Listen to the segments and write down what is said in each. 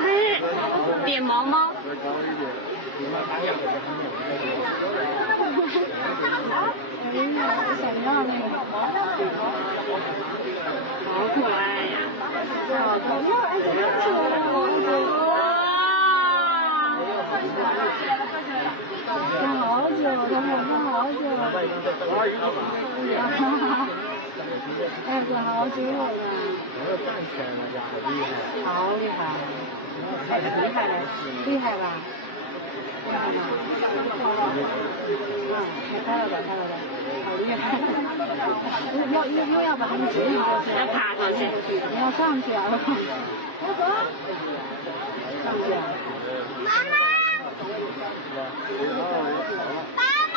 哎，点毛猫。哎呀，想要那个，好可爱呀！哎，怎么起来了？看好久，看好久。哎，等好久了。站起来了，好厉害！好厉害！厉害嘞，厉害吧？厉害吗？太了吧，好厉害！又要把他们指引过去，要爬上去，你要上去啊！上去啊！妈妈，妈妈。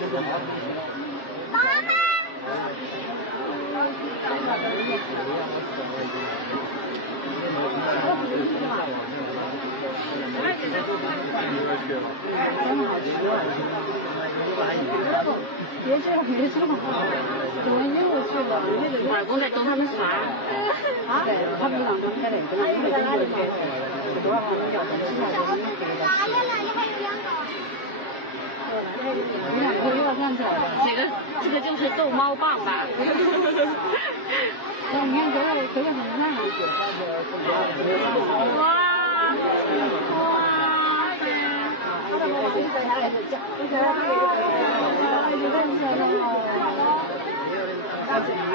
真好吃啊！别这样，怎么又去了？外公在逗他们耍。啊？他们两个开两个，一个在那里开，多少好像咬东西还是哪里还有两个？你两个又要站起来了。这个就是逗猫棒吧？那你看可以很慢啊。哇！哎，